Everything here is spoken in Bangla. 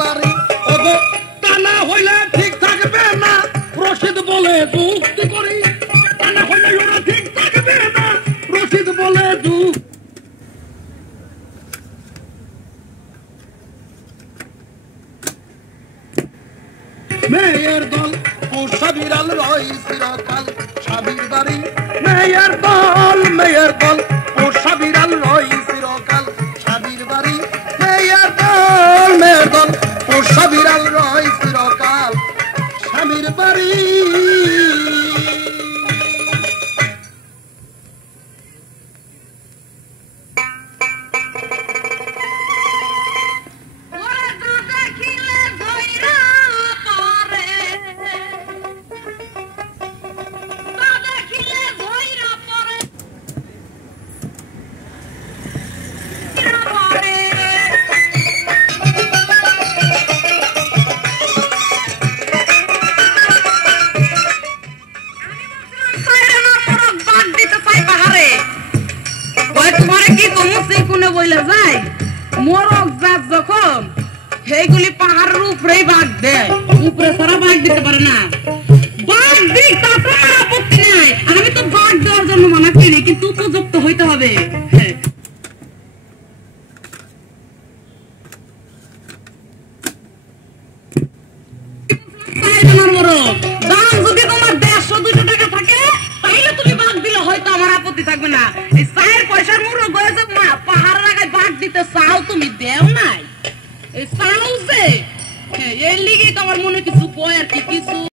বাড়ি ওগো তা না হইলে ঠিক থাকবে না রশিদ বলে যুক্তি করি তা না হইলে ওরা ঠিক থাকবে না রশিদ বলে যুক্তি মেয়ের দল পোষা বিড়াল রয় চিরকাল সাবির বাড়ি মেয়ের দল পোষা বিড়াল রয় চিরকাল সাবির বাড়ি মেয়ের দল পোষা বিড়াল রয় চিরকাল স্বামীর বাড়ি সেইগুলি পাহাড়ের উপরেই বাঘ দেয় উপরে সারা বাঘ দিতে পারে না বাঘ দিক তারপর আপত্তি নাই আমি তো বাঘ দেওয়ার জন্য মানা করি কিন্তু উপযুক্ত হইতে হবে